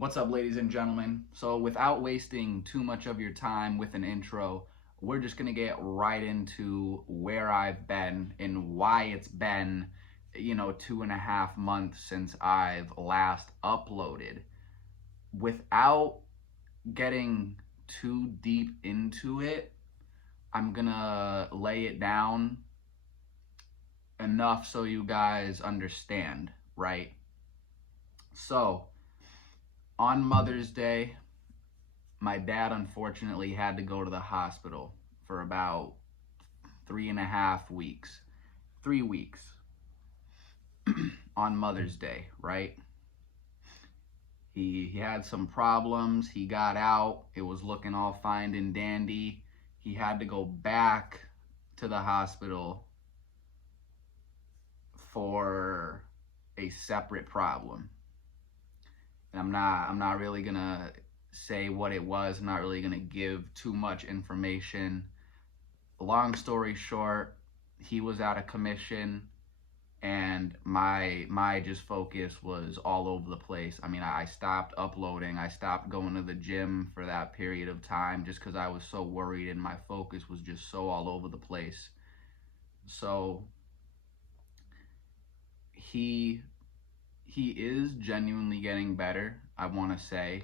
What's up, ladies and gentlemen? So, without wasting too much of your time with an intro, we're just gonna get right into where I've been and why it's been, 2.5 months since I've last uploaded. Without getting too deep into it, I'm gonna lay it down enough so you guys understand, right? So, on Mother's Day, my dad unfortunately had to go to the hospital for about 3.5 weeks, 3 weeks on Mother's Day, right? He had some problems. He got out. It was looking all fine and dandy. He had to go back to the hospital for a separate problem. And I'm not really gonna say what it was. I'm not really gonna give too much information. Long story short, he was out of commission, and my just focus was all over the place. I mean, I stopped uploading. I stopped going to the gym for that period of time just because I was so worried, and my focus was just so all over the place. So he he is genuinely getting better. I want to say,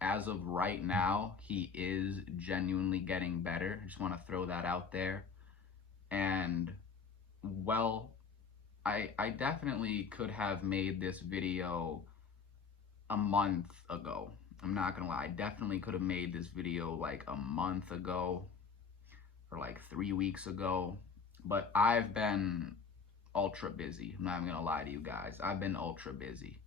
as of right now, he is genuinely getting better. I just want to throw that out there. And well, I definitely could have made this video a month ago. I'm not gonna lie, I definitely could have made this video like a month ago or like 3 weeks ago. But I've been ultra busy. I'm not even gonna lie to you guys. I've been ultra busy.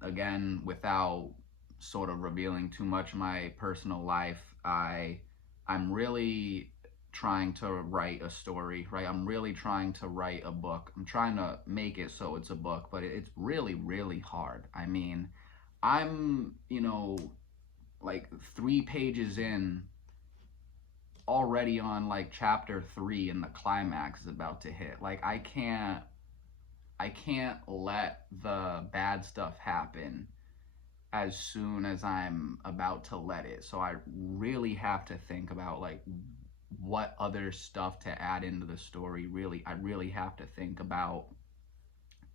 Again, without sort of revealing too much of my personal life, I'm really trying to write a story, right? I'm really trying to write a book. I'm trying to make it so it's a book, but it's really, really hard. I mean, I'm, like 3 pages in already on like chapter 3 and the climax is about to hit. Like I can't let the bad stuff happen as soon as I'm about to let it. So I really have to think about like what other stuff to add into the story. I really have to think about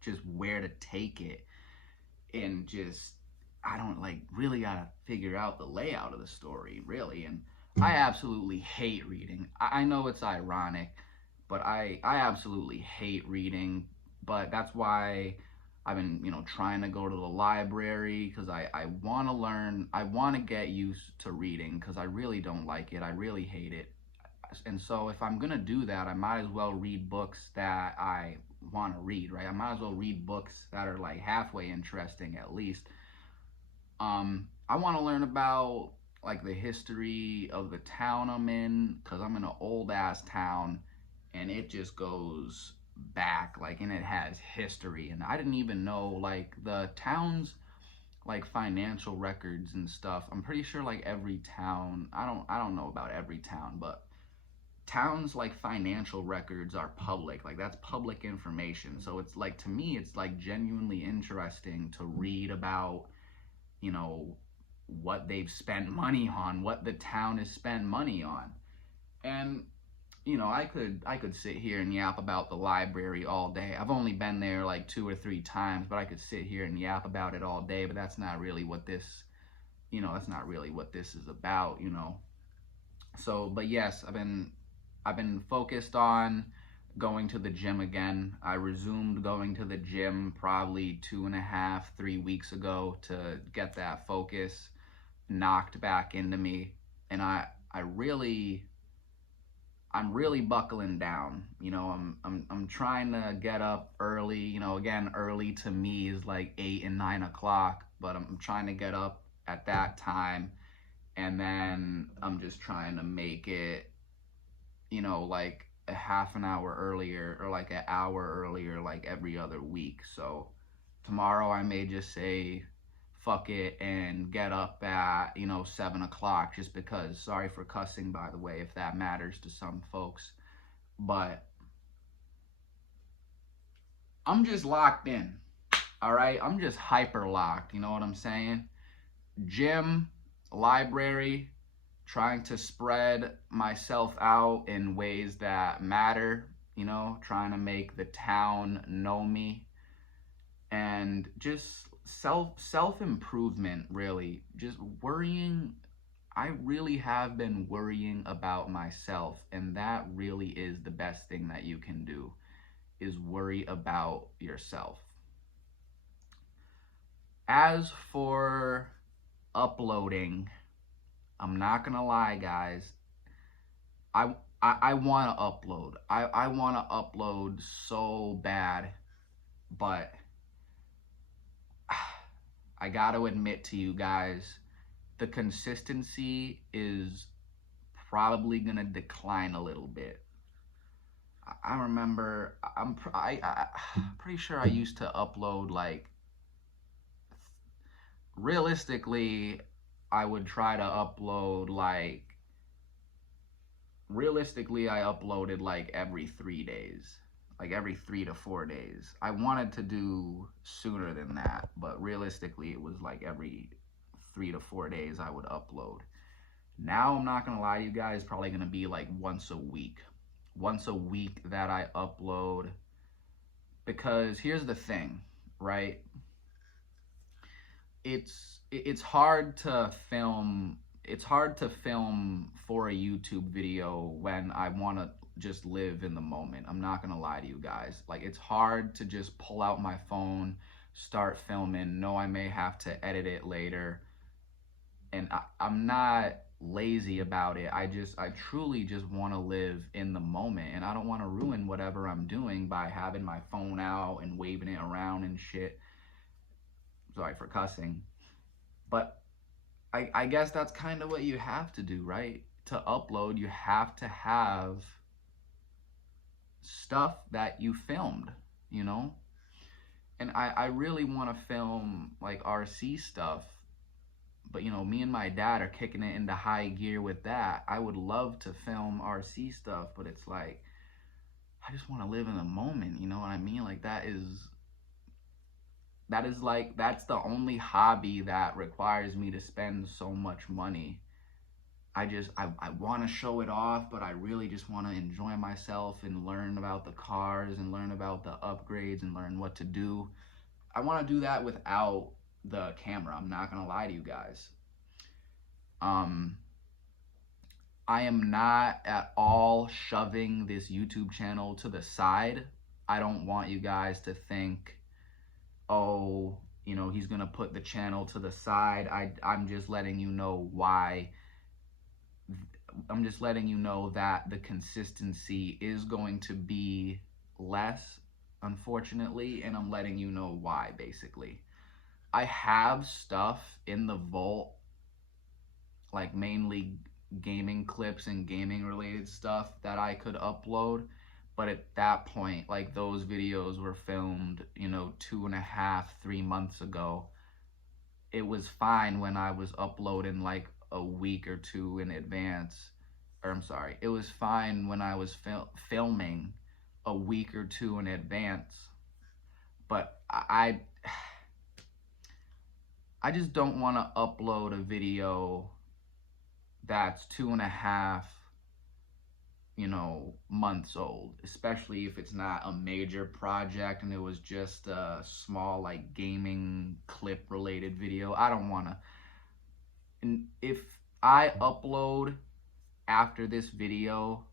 just where to take it, and just I don't like really gotta figure out the layout of the story, really. And I absolutely hate reading. I know it's ironic, but I absolutely hate reading. But that's why I've been, trying to go to the library because I want to learn. I want to get used to reading because I really don't like it. I really hate it. And so if I'm going to do that, I might as well read books that I want to read, right? I might as well read books that are like halfway interesting at least. I want to learn about like the history of the town I'm in because I'm in an old ass town, and it just goes back, like, and it has history. And I didn't even know like the town's like financial records and stuff. I'm pretty sure like every town, I don't know about every town, but towns like financial records are public. Like that's public information. So it's like, to me, it's like genuinely interesting to read about, you know, what they've spent money on, what the town has spent money on. And I could sit here and yap about the library all day. I've only been there like 2 or 3 times, but I could sit here and yap about it all day. But that's not really what this is about. So, but yes, I've been focused on going to the gym again. I resumed going to the gym probably 2.5, 3 weeks ago to get that focus knocked back into me. And I really I'm really buckling down. I'm trying to get up early. Again, early to me is like 8 and 9 o'clock, but I'm trying to get up at that time, and then I'm just trying to make it, like a half an hour earlier or like an hour earlier, like every other week. So tomorrow I may just say fuck it and get up at 7 o'clock, just because, sorry for cussing by the way if that matters to some folks, but I'm just locked in. All right, I'm just hyper locked, you know what I'm saying? Gym, library, trying to spread myself out in ways that matter, you know, trying to make the town know me, and just self improvement, really. Just worrying. I really have been worrying about myself, and that really is the best thing that you can do, is worry about yourself. As for uploading, I'm not gonna lie, guys. I want to upload. I want to upload so bad, but I got to admit to you guys, the consistency is probably gonna decline a little bit. I remember I'm pretty sure I used to upload like, realistically, I would try to upload like, realistically I uploaded like every 3 days, like every 3 to 4 days. I wanted to do sooner than that, but realistically it was like every 3 to 4 days I would upload. Now I'm not gonna lie to you guys, probably gonna be like once a week that I upload. Because here's the thing, right? It's hard to film. It's hard to film for a YouTube video when I want to just live in the moment. I'm not gonna lie to you guys. Like, it's hard to just pull out my phone, start filming, know I may have to edit it later, and I'm not lazy about it. I truly just want to live in the moment, and I don't want to ruin whatever I'm doing by having my phone out and waving it around and shit. Sorry for cussing. But I guess that's kind of what you have to do, right? To upload, you have to have stuff that you filmed, you know? And I really want to film like RC stuff, but you know, me and my dad are kicking it into high gear with that. I would love to film RC stuff, but it's like, I just want to live in the moment, you know what I mean? Like, that is like, that's the only hobby that requires me to spend so much money. I want to show it off, but I really just want to enjoy myself and learn about the cars and learn about the upgrades and learn what to do. I want to do that without the camera. I'm not gonna lie to you guys. Um, I am not at all shoving this YouTube channel to the side. I don't want you guys to think, oh, you know, he's gonna put the channel to the side. I'm just letting you know why. I'm just letting you know that the consistency is going to be less, unfortunately, and I'm letting you know why, basically. I have stuff in the vault, like mainly gaming clips and gaming related stuff that I could upload. But at that point, like, those videos were filmed, you know, 2.5, 3 months ago. It was fine when I was uploading like a week or two in advance. Or I'm sorry, it was fine when I was filming a week or two in advance. But I just don't want to upload a video that's 2.5, you know, months old, especially if it's not a major project and it was just a small like gaming clip related video. I don't want to. And if I upload after this video,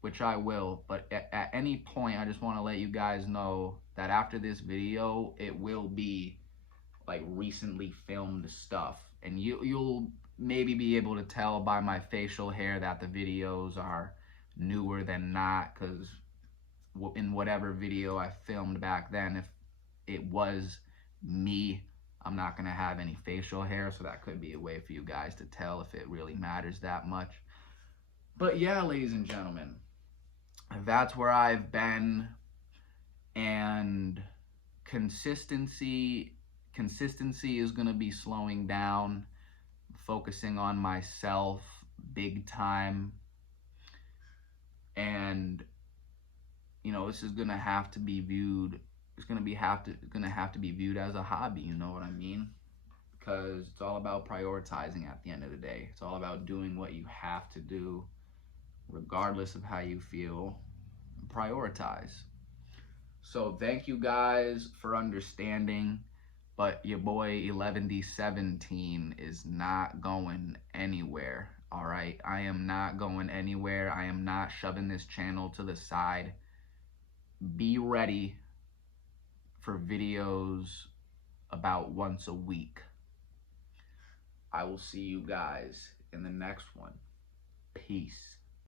which I will, but at any point, I just want to let you guys know that after this video, it will be like recently filmed stuff, and you'll maybe be able to tell by my facial hair that the videos are newer than not, because in whatever video I filmed back then, if it was me, I'm not gonna have any facial hair, so that could be a way for you guys to tell if it really matters that much. But yeah, ladies and gentlemen, that's where I've been. And consistency is going to be slowing down, focusing on myself big time. And you know, this is going to have to be viewed it's gonna have to be viewed as a hobby, you know what I mean? Because it's all about prioritizing at the end of the day. It's all about doing what you have to do, regardless of how you feel. Prioritize. So thank you guys for understanding, but your boy 11D17 is not going anywhere. All right, I am not going anywhere. I am not shoving this channel to the side. Be ready for videos about once a week. I will see you guys in the next one. Peace.